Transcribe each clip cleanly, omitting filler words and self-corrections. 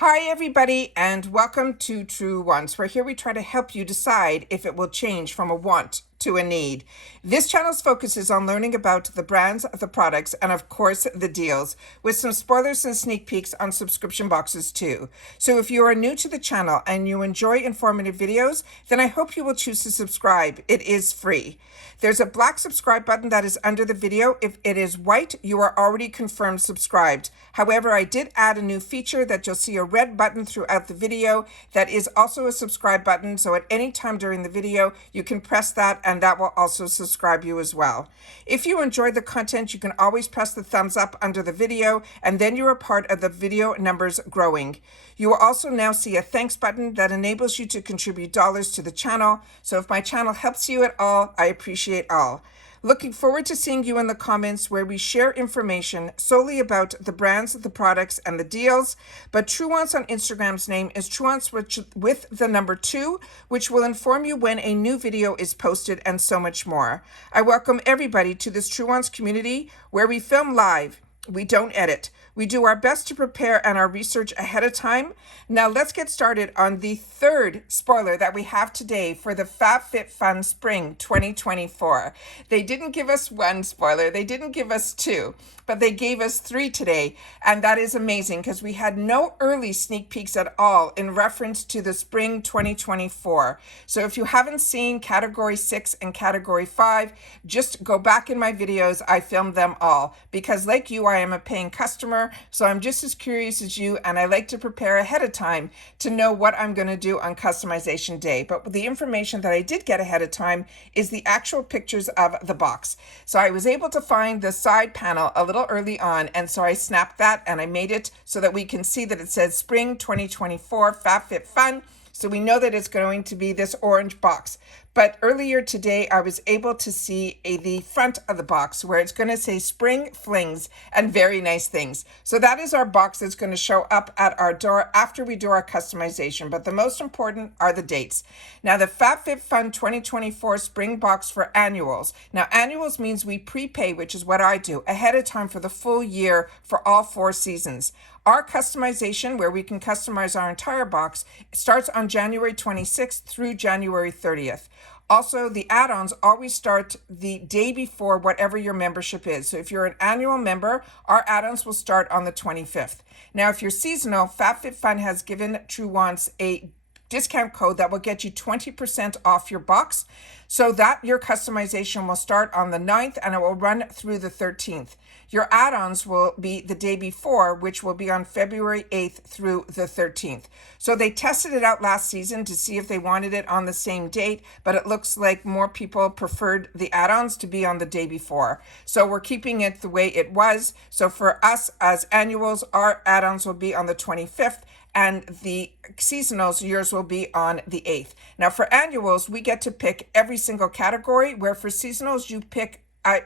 Hi everybody and welcome to Truewants, where here we try to help you decide if it will change from a want to a need. This channel's focus is on learning about the brands, the products, and of course the deals, with some spoilers and sneak peeks on subscription boxes too. So if you are new to the channel and you enjoy informative videos, then I hope you will choose to subscribe. It is free. There's a black subscribe button that is under the video. If it is white, you are already confirmed subscribed. However, I did add a new feature that you'll see a red button throughout the video that is also a subscribe button. So at any time during the video, you can press that and that will also subscribe you as well. If you enjoyed the content, you can always press the thumbs up under the video and then you are part of the video numbers growing. You will also now see a thanks button that enables you to contribute dollars to the channel. So if my channel helps you at all, I appreciate all. Looking forward to seeing you in the comments where we share information solely about the brands, the products, and the deals. But Truewants on Instagram's name is Truewants with the number 2, which will inform you when a new video is posted and so much more. I welcome everybody to this Truewants community where we film live. We don't edit. We do our best to prepare and our research ahead of time. Now let's get started on the third spoiler that we have today for the FabFitFun Spring 2024. They didn't give us one spoiler, they didn't give us two, but they gave us 3 today. And that is amazing because we had no early sneak peeks at all in reference to the Spring 2024. So if you haven't seen Category 6 and Category 5, just go back in my videos. I filmed them all because like you, I am a paying customer. So I'm just as curious as you, and I like to prepare ahead of time to know what I'm going to do on customization day. But the information that I did get ahead of time is the actual pictures of the box. So I was able to find the side panel a little early on, and so I snapped that and I made it so that we can see that it says Spring 2024 FabFitFun. So we know that it's going to be this orange box. But earlier today, I was able to see the front of the box where it's going to say Spring Flings and Very Nice Things. So that is our box that's going to show up at our door after we do our customization. But the most important are the dates. Now, the FabFitFun 2024 Spring Box for annuals. Now, annuals means we prepay, which is what I do, ahead of time for the full year for all 4 seasons. Our customization, where we can customize our entire box, starts on January 26th through January 30th. Also, the add-ons always start the day before whatever your membership is. So if you're an annual member, our add-ons will start on the 25th. Now, if you're seasonal, FabFitFun has given Truewants a discount code that will get you 20% off your box, so that your customization will start on the 9th and it will run through the 13th. Your add-ons will be the day before, which will be on February 8th through the 13th. So they tested it out last season to see if they wanted it on the same date, but it looks like more people preferred the add-ons to be on the day before. So we're keeping it the way it was. So for us as annuals, our add-ons will be on the 25th, and the seasonals, yours will be on the 8th. Now for annuals, we get to pick every single category, where for seasonals, you pick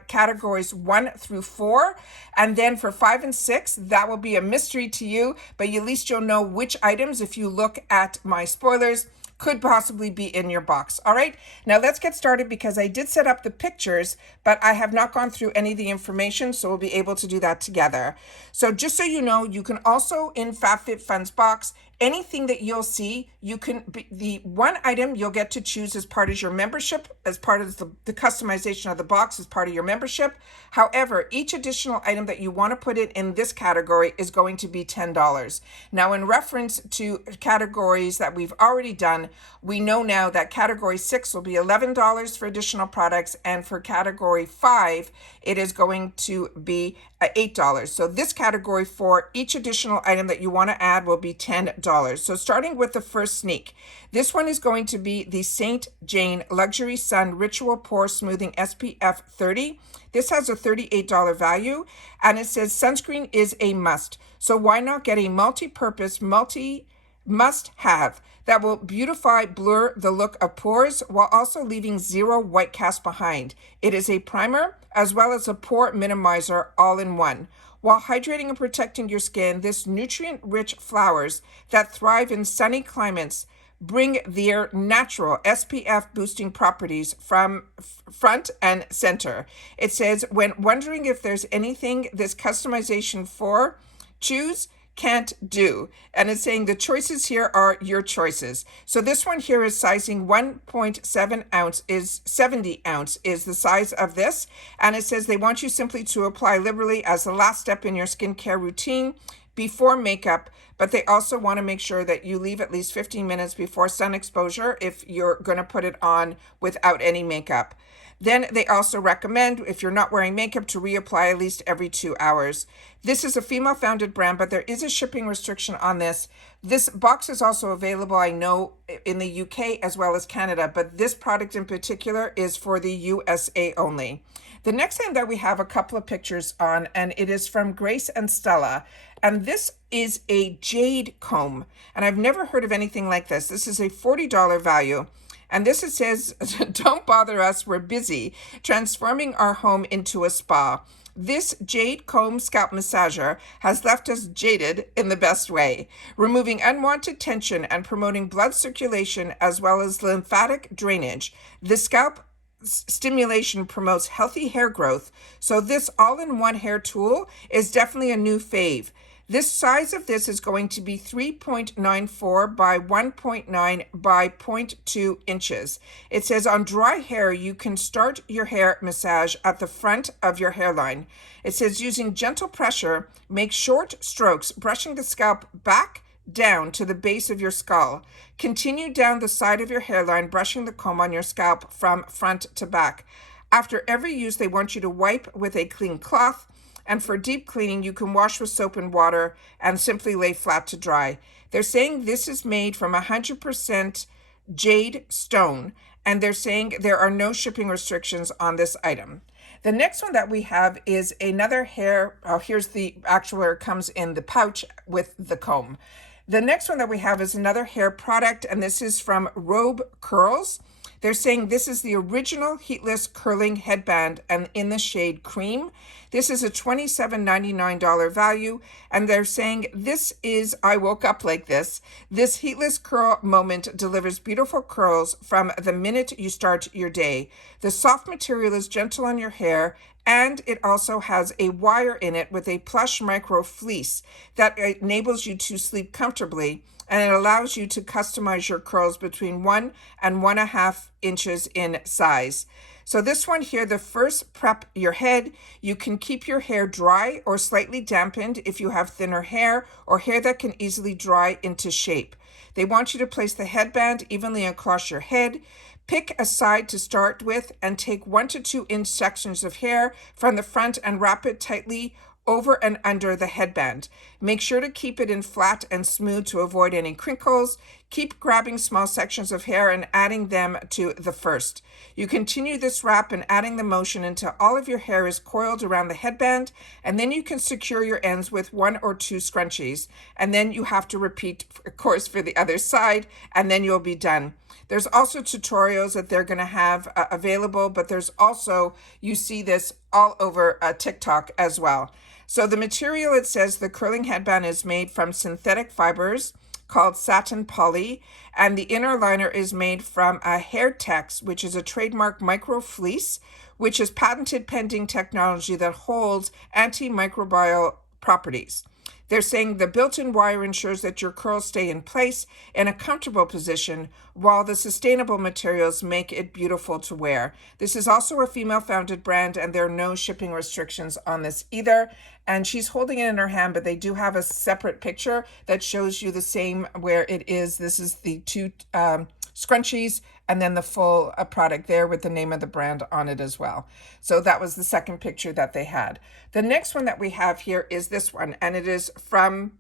categories 1 through 4, and then for 5 and 6, that will be a mystery to you, but at least you'll know which items, if you look at my spoilers, could possibly be in your box. All right, now let's get started because I did set up the pictures, but I have not gone through any of the information, so we'll be able to do that together. So just so you know, you can also, in FabFitFun's box, anything that you'll see, you can the one item you'll get to choose as part of your membership, as part of the customization of the box as part of your membership. However, each additional item that you want to put in this category is going to be $10. Now, in reference to categories that we've already done, we know now that category 6 will be $11 for additional products, and for category 5, it is going to be $8. So this category, for each additional item that you want to add, will be $10. So starting with the first sneak, this one is going to be the St. Jane Luxury Sun Ritual Pore Smoothing SPF 30. This has a $38 value, and it says sunscreen is a must. So why not get a multi-purpose, must-have that will beautify, blur the look of pores while also leaving 0 white cast behind. It is a primer as well as a pore minimizer all in one. While hydrating and protecting your skin, this nutrient-rich flowers that thrive in sunny climates bring their natural SPF boosting properties from front and center. It says, when wondering if there's anything this customization for, choose can't do. And it's saying the choices here are your choices. So this one here is sizing 1.7 ounce is 70 ounce is the size of this. And it says they want you simply to apply liberally as the last step in your skincare routine before makeup, but they also want to make sure that you leave at least 15 minutes before sun exposure if you're going to put it on without any makeup. Then they also recommend, if you're not wearing makeup, to reapply at least every 2 hours. This is a female-founded brand, but there is a shipping restriction on this. This box is also available, I know, in the UK as well as Canada, but this product in particular is for the USA only. The next thing that we have a couple of pictures on, and it is from Grace and Stella, and this is a jade comb, and I've never heard of anything like this. This is a $40 value. And this, it says, don't bother us, we're busy transforming our home into a spa. This jade comb scalp massager has left us jaded in the best way, removing unwanted tension and promoting blood circulation as well as lymphatic drainage. The scalp stimulation promotes healthy hair growth, so this all-in-one hair tool is definitely a new fave. This size of this is going to be 3.94 by 1.9 by 0.2 inches. It says on dry hair, you can start your hair massage at the front of your hairline. It says using gentle pressure, make short strokes, brushing the scalp back down to the base of your skull. Continue down the side of your hairline, brushing the comb on your scalp from front to back. After every use, they want you to wipe with a clean cloth. And for deep cleaning, you can wash with soap and water and simply lay flat to dry. They're saying this is made from 100% jade stone, and they're saying there are no shipping restrictions on this item. The next one that we have is another hair. Oh, here's the actual where it comes in the pouch with the comb. The next one that we have is another hair product, and this is from Robe Curls. They're saying this is the original heatless curling headband and in the shade cream. This is a $27.99 value, and they're saying this is I woke up like this. This heatless curl moment delivers beautiful curls from the minute you start your day. The soft material is gentle on your hair, and it also has a wire in it with a plush micro fleece that enables you to sleep comfortably, and it allows you to customize your curls between 1 and 1.5 inches in size. So this one here, the first prep your head. You can keep your hair dry or slightly dampened if you have thinner hair or hair that can easily dry into shape. They want you to place the headband evenly across your head. Pick a side to start with and take 1 to 2 inch sections of hair from the front and wrap it tightly over and under the headband. Make sure to keep it in flat and smooth to avoid any crinkles. Keep grabbing small sections of hair and adding them to the first. You continue this wrap and adding the motion until all of your hair is coiled around the headband, and then you can secure your ends with 1 or 2 scrunchies. And then you have to repeat, of course, for the other side, and then you'll be done. There's also tutorials that they're going to have available, but there's also, you see this all over TikTok as well. So the material, it says the curling headband is made from synthetic fibers called satin poly, and the inner liner is made from a hair tex, which is a trademark micro fleece, which is patented pending technology that holds antimicrobial properties. They're saying the built-in wire ensures that your curls stay in place in a comfortable position, while the sustainable materials make it beautiful to wear. This is also a female-founded brand, and there are no shipping restrictions on this either. And she's holding it in her hand, but they do have a separate picture that shows you the same where it is. This is the 2 scrunchies, and then the full product there with the name of the brand on it as well. So that was the second picture that they had. The next one that we have here is this one, and it is from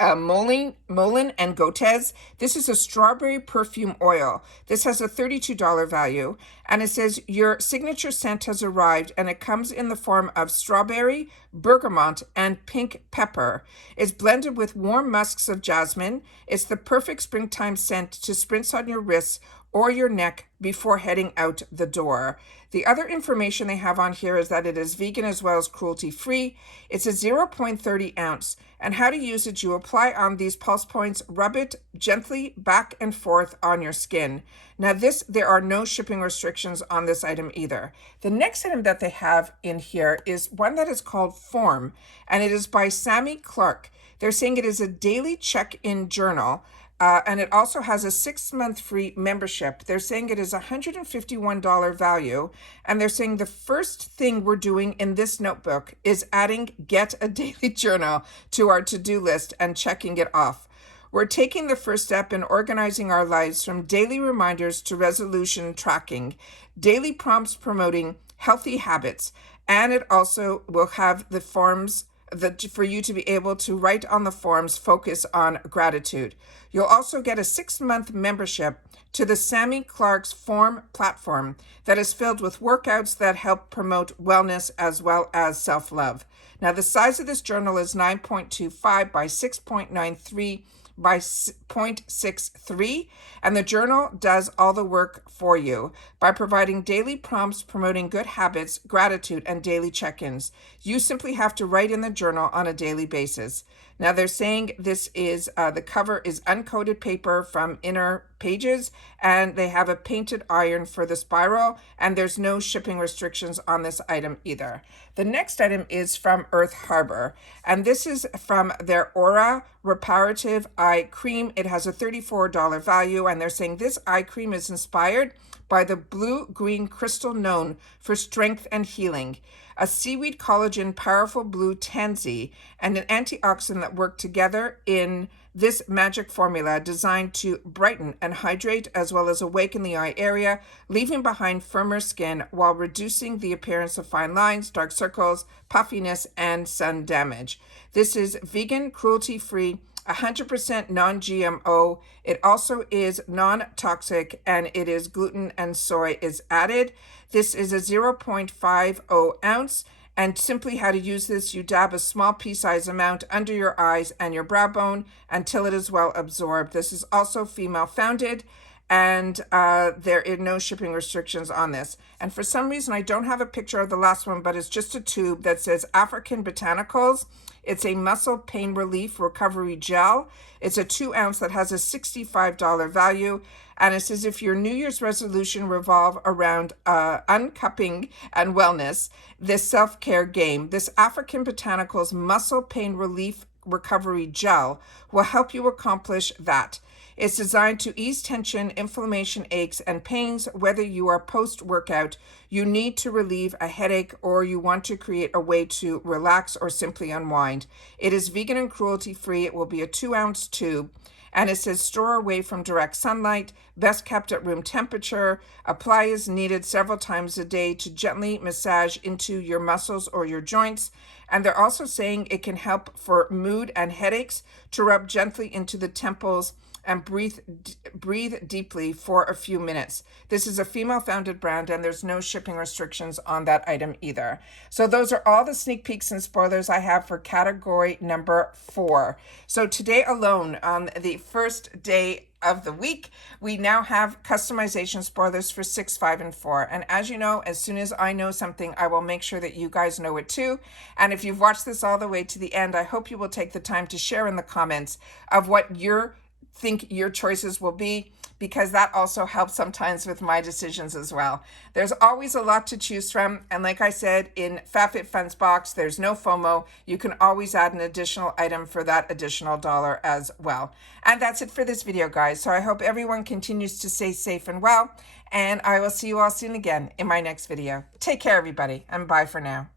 Molling Mullen and Gotez. This is a strawberry perfume oil. This has a $32 value, and it says your signature scent has arrived, and it comes in the form of strawberry, bergamot, and pink pepper. It's blended with warm musks of jasmine. It's the perfect springtime scent to spritz on your wrists or your neck before heading out the door. The other information they have on here is that it is vegan as well as cruelty-free. It's a 0.30 ounce. And how to use it, you apply on these pulse points, rub it gently back and forth on your skin. Now there are no shipping restrictions on this item either. The next item that they have in here is one that is called Form, and it is by Sammy Clark. They're saying it is a daily check-in journal. And it also has a 6-month free membership. They're saying it is $151 value. And they're saying the first thing we're doing in this notebook is adding Get a Daily Journal to our to-do list and checking it off. We're taking the first step in organizing our lives from daily reminders to resolution tracking, daily prompts promoting healthy habits, and it also will have the forms that for you to be able to write on the forms focus on gratitude. You'll also get a 6-month membership to the Sammy Clark's Form platform that is filled with workouts that help promote wellness as well as self-love. Now, the size of this journal is 9.25 by 6.93 by 0.63, and the journal does all the work for you by providing daily prompts promoting good habits, gratitude, and daily check-ins. You simply have to write in the journal on a daily basis. Now, they're saying this is, the cover is uncoated paper from inner pages, and they have a painted iron for the spiral, and there's no shipping restrictions on this item either. The next item is from Earth Harbor, and this is from their Aura Reparative Eye Cream. It has a $34 value, and they're saying this eye cream is inspired by the blue-green crystal known for strength and healing, a seaweed collagen powerful blue tansy, and an antioxidant that work together in this magic formula designed to brighten and hydrate as well as awaken the eye area, leaving behind firmer skin while reducing the appearance of fine lines, dark circles, puffiness, and sun damage. This is vegan, cruelty-free, 100% non-GMO. It also is non-toxic, and it is gluten and soy is added. This is a 0.50 ounce, and simply how to use this, you dab a small pea-sized amount under your eyes and your brow bone until it is well absorbed. This is also female-founded, and there are no shipping restrictions on this. And for some reason, I don't have a picture of the last one, but it's just a tube that says African Botanicals. It's a muscle pain relief recovery gel. It's a 2 ounce that has a $65 value. And it says if your New Year's resolution revolve around uncupping and wellness, this self-care game, this African Botanicals muscle pain relief recovery gel will help you accomplish that. It's designed to ease tension, inflammation, aches, and pains. Whether you are post-workout, you need to relieve a headache, or you want to create a way to relax or simply unwind. It is vegan and cruelty-free. It will be a 2 ounce tube. And it says store away from direct sunlight, best kept at room temperature, apply as needed several times a day to gently massage into your muscles or your joints. And they're also saying it can help for mood and headaches, to rub gently into the temples and breathe deeply for a few minutes. This is a female-founded brand, and there's no shipping restrictions on that item either. So those are all the sneak peeks and spoilers I have for category number 4. So today alone, on the first day of the week, we now have customization spoilers for 6, 5, and 4. And as you know, as soon as I know something, I will make sure that you guys know it too. And if you've watched this all the way to the end, I hope you will take the time to share in the comments of what you think your choices will be, because that also helps sometimes with my decisions as well. There's always a lot to choose from, and like I said, in FabFitFun's box, there's no FOMO. You can always add an additional item for that additional dollar as well. And that's it for this video, guys. So I hope everyone continues to stay safe and well, and I will see you all soon again in my next video. Take care, everybody, and bye for now.